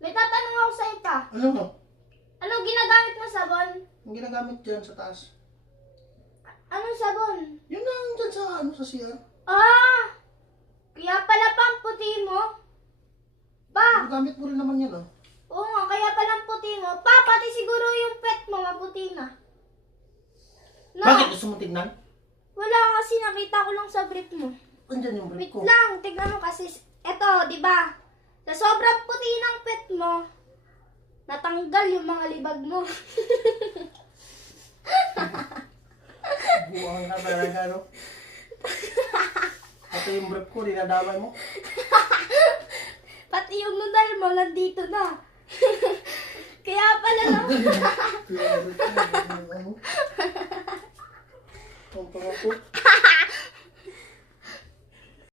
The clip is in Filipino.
May tatanong ako sa'yo pa. Ano mo? Anong ginagamit mo sabon? Ang ginagamit dyan sa taas. Anong sabon? Yun lang dyan sa, sa CR. Ah! Kaya pala pang puti mo? Pa! Gamit mo rin naman yan, Oo nga, kaya pala ang puti mo. Pa, pati siguro yung pet mo maputi na. No? Bakit gusto mo tignan? Wala kasi nakita ko lang sa brief mo. Andyan yung Wait brief ko. lang, tignan mo kasi. Eto, di ba? Sa sobrang puti ng pet mo, natanggal yung mga libag mo. Buwang ka talaga, no? Ito yung brief ko, dinadamay mo. Pati yung nudal mo, nandito na. Kaya pala no? Ang pangako.